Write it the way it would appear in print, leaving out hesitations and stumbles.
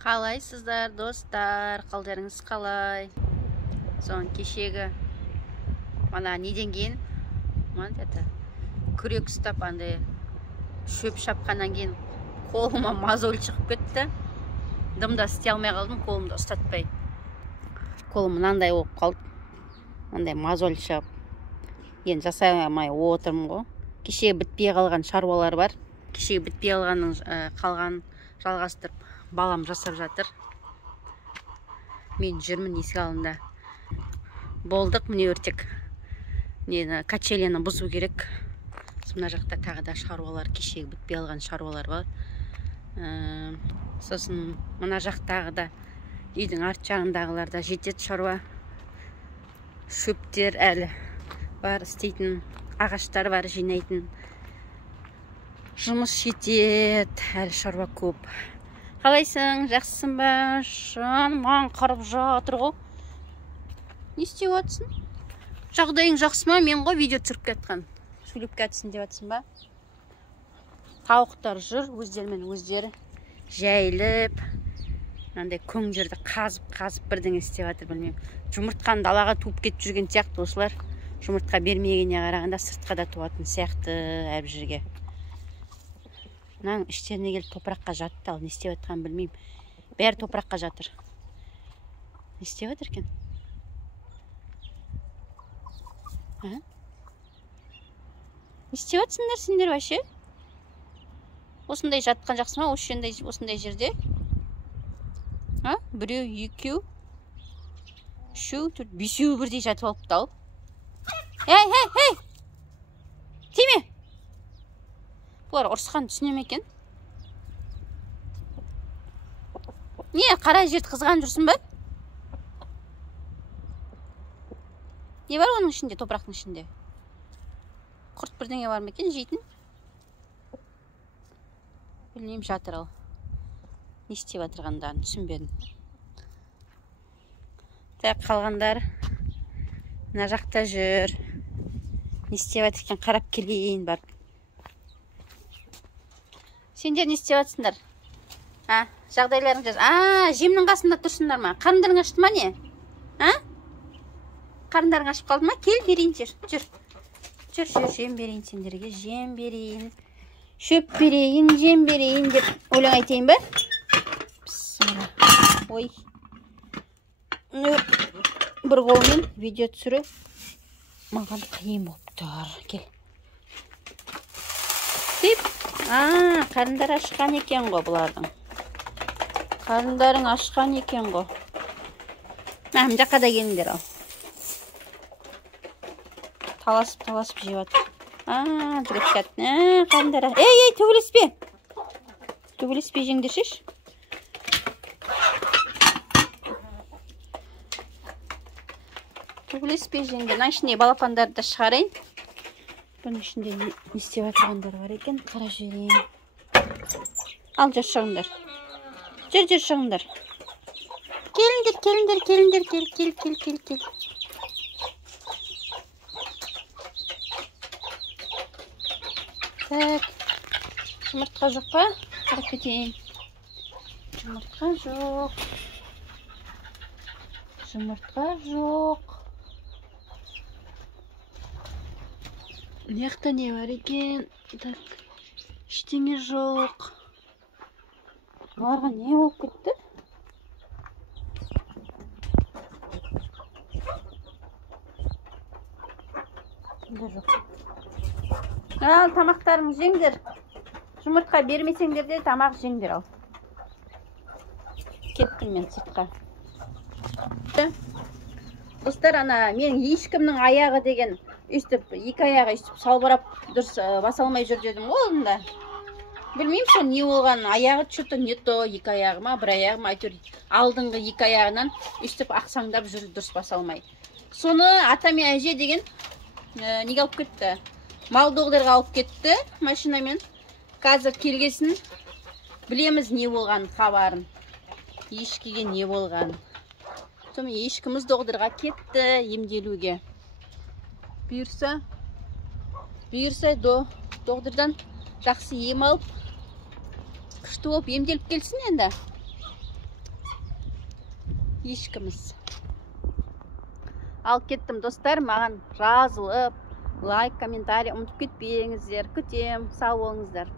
Қалайсыздар, достар? Қалдарыңыз қалай? Соң кешегі мана неден кейін күрек ұстап андай шөп шапқаннан кейін қолыма мозоль шығып кетті. Дымда істей алмай қалдым, қолымды ұстатпай. Қолым мынандай болып қалды. Мынандай мозоль шығып. Енді жасай алмай отырмын ғой. Кешегі бітпей қалған шаруалар бар. Кешегі бітпей қалған жалғастырып балам жасап жатыр. Мен жүрмін есік алдында. Болдық, міне өртек. Качеляны бұзу керек. Мына жақта тағы да шаруалар, кешегі бітпей алған шаруалар бар. Сосын мына жақтағы да үйдің арт жағындағыларда жетеді шаруа. Шөптер әлі бар, істейтін ағаштар бар, жинайтын. Жұмыс жетеді, әлі шаруа көп. Қалайсың, жақсысың ба? Маған қарап жатыр ғой. Не істеп жатсың? Жағдайың жақсы ма? Мен ғой видео түсіріп кеткен. Сөйлеп кетсін деп жатсың ба? Тауықтар жүр, өздерімен өздері жайылып, мынандай көң жерді қазып бірдеңе істеп жатыр, білмеймін. Жұмыртқаны далаға туып кетіп жүрген сияқты осылар. Жұмыртқа бермегеніне қарағанда сыртқа да туатын сияқты әр жерге. Мынаның іштеріне келіп топыраққа жатты, ал не істеп жатқанын білмеймін. Бәрі топыраққа жатыр. Не істеп жатыр екен? Не істеп жатсыңдар сендер вообще? Осындай жатқан жақсы ма? Осындай жерде? Біреу, екеу, үшеу, төрт, бесеу бірдей жатып алыпты ал. Ей! Тиме! Бұлар ұрысқан түсіне ме екен? Не, қара жерді қызған жүрсің ба? Не бар оның ішінде, топырақтың ішінде? Құрт бірдеңе бар ма екен, жейтін? Білмеймін, жатыр ал. Не істеп жатырғандарын түсінбедім. Қалғандар мына жақта жүр. Не істеп жатыр екен, қарап келейін бар. Сендер не істеп жатсыңдар? Жағдайларың жаз. Жемнің қасында тұрсыңдар ма? Қарындарың ашты ма не? Қарындарың ашып қалды ма? Кел, берейін, жүр. Жүр, жем берейін сендерге, жем берейін. Шөп берейін, жем берейін деп өлең айтайын ба? Ой. Бір қолмен видео түсіру маған қиын болып тұр. Кел. Деп. Қарындар ашқан екен ғой бұлардың. Қарындарың ашқан екен ғой. Мәм жаққа да келіңдер ал. Таласып жеп жатыр. Жүріп кәттін. Қарындара. Ей, төбелеспе. Төбелеспе, жеңдер шеш. Төбелеспе, жеңдер. Мына ішінде балапандарды да шығарайын. Бұның ішінде не істеп жатырғандар бар екен. Қара жіберейін. Ал, жүр шығыңдар. Жүр шығыңдар. Келіңдер. Кел. Так, жұмыртқа жоқ па? Қарап кетейін. Жұмыртқа жоқ. Мыяқта не бар екен? Так, ештеңе жоқ. Бұларға не болып кетті? Жоқ. Ал, тамақтарың жеңдер. Жұмыртқа бермесеңдер де тамақ жеңдер ал. Кеттім мен сыртқа. Достар, мен ешкімнің аяғы деген үстіп, екі аяғы үстіп салбырап дұрыс баса алмай жүр дедім олында. Білмеймін сол не болған, аяғы что-то не то, екі аяғы ма, бір аяғы ма, әйтеуір алдыңғы екі аяғынан үстіп ақсаңдап жүр дұрыс баса алмай. Соны ата мен әже деген неге алып кетті? Мал доғдарға алып кетті машинамен. Қазір келгесін білеміз не болған хабарын. Ешкіге не болған. Сомен ешкіміз доғдырға кетті емделуге. Бұйырса доғдырдан жақсы ем алып күшті болып емделіп келсін енді. ешкіміз. Алып кеттім достар, маған жазылып, лайк, комментарий ұмытып кетпеңіздер. Күтем, сау болыңыздар.